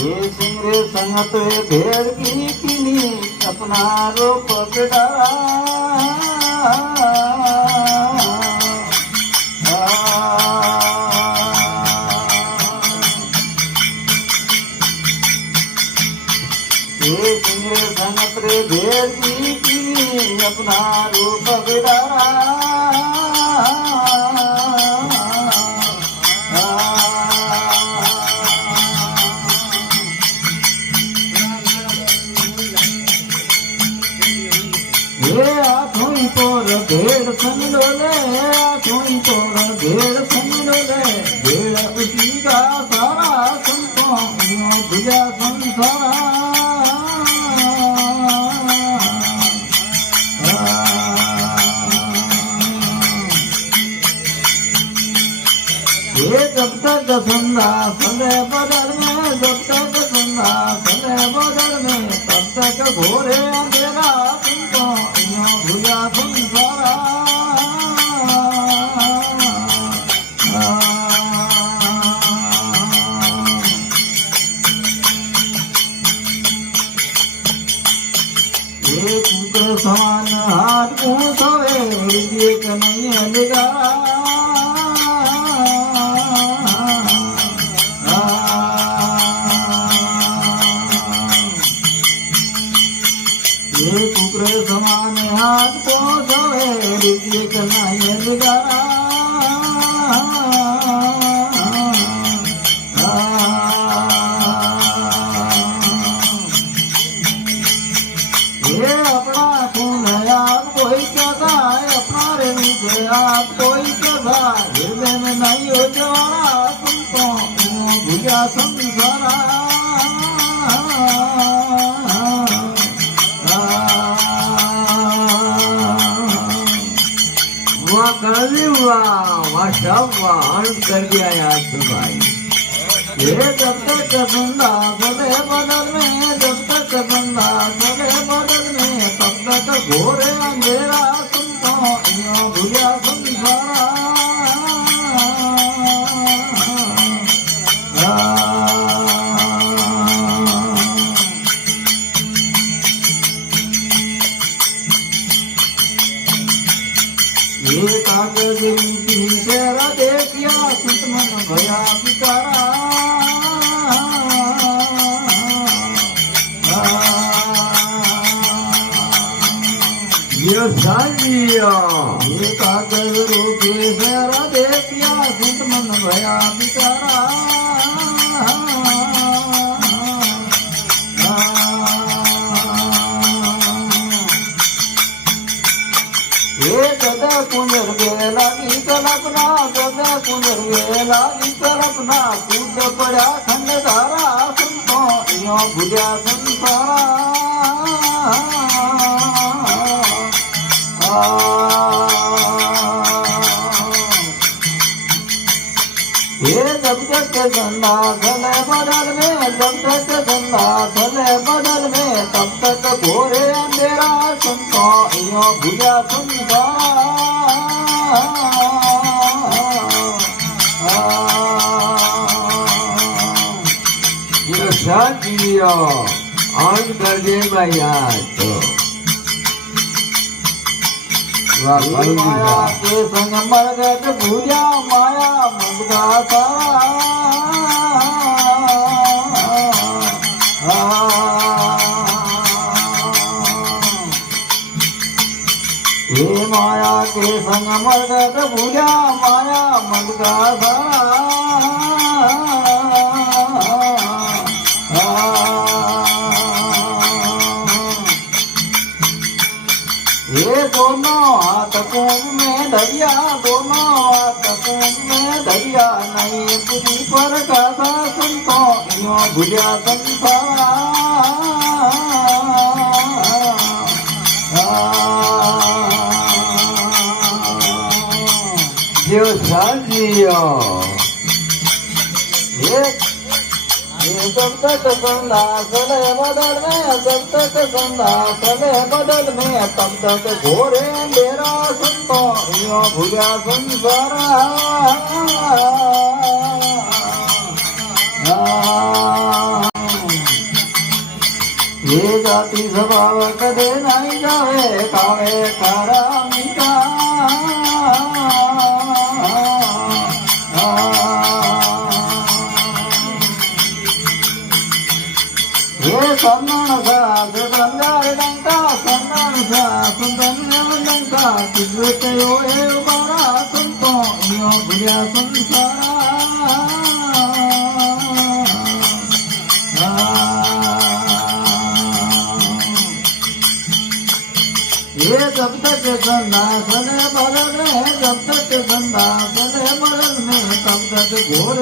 ये सिंगरे संगत भेड़ की किनी अपना रूप बिड़ा ये सिंगरे संगत भेड़ की किनी अपना रूप बिड़ा भेड़ संग डोले थोड़ी तोड़ भेड़ संग डोले भेड़ उसी का सारा संतों भुजा संसारा ये जब तक संदा सले बदल में जब तक संदा सले बदल में तब तक घोरे अंधेरा संतों भुजा संसारा समान हाथ पूछोवे ये कन्हैया लगा ये कुकरे समान हाथ पूछोवे ये कन्हैया लगा आप कोई कथा हृदय में नहीं हो जवाना तुमको भुजा संसारा वाह कर वाह सब वाह कर दिया यार तो भाई ये जब तक संदा सदे बदल में जब तक संदा सदे बदल में तब तक घोरे अंधेरा भुजा संसारा ये कागज रीति तेरा देखिया सुत मन भया पितारा ये साजिया ये कागज रूपी तेरा देखिया सुत मन भया पितारा ये गदा कुंजर बेला की कल्पना गदा कुंजर बेला की कल्पना कूद पड़ा खंड धारा सुनतो यो भुजा संसारा ये जब तक संदा सले बदल में जब तक संदा सले बदल में तब तक घोरे अंधेरा संतो यो भुजा संसारा ये साजिया आज कर दे भाई आज तो माया के संग मरगट भूजा माया मुद्दा ये माया के संग मरगट भूजा माया मुद्दा ये दोनों हाथ कुंभ में धरिया दोनों हाथ कुंभ में धरिया नहीं बुद्धि पर कथा सुनतो यो भुजा संसारा जो साजियो ये जब तक संदा सले बदल में जब तक संदा सले बदल में तब तक घोरे अंधेरा सुनतो यो भुजा संसारा भाव कदे नहीं जावे खावे खारा मीठा ये सन्नन सास बंगार डंका सन्नन सास बंगार डंका किस्मत यो है उबारा सुनतो यो भुलिया संसारा ये जब तक संदासन बदल में जब तक संदासन बदल में तब तक घोर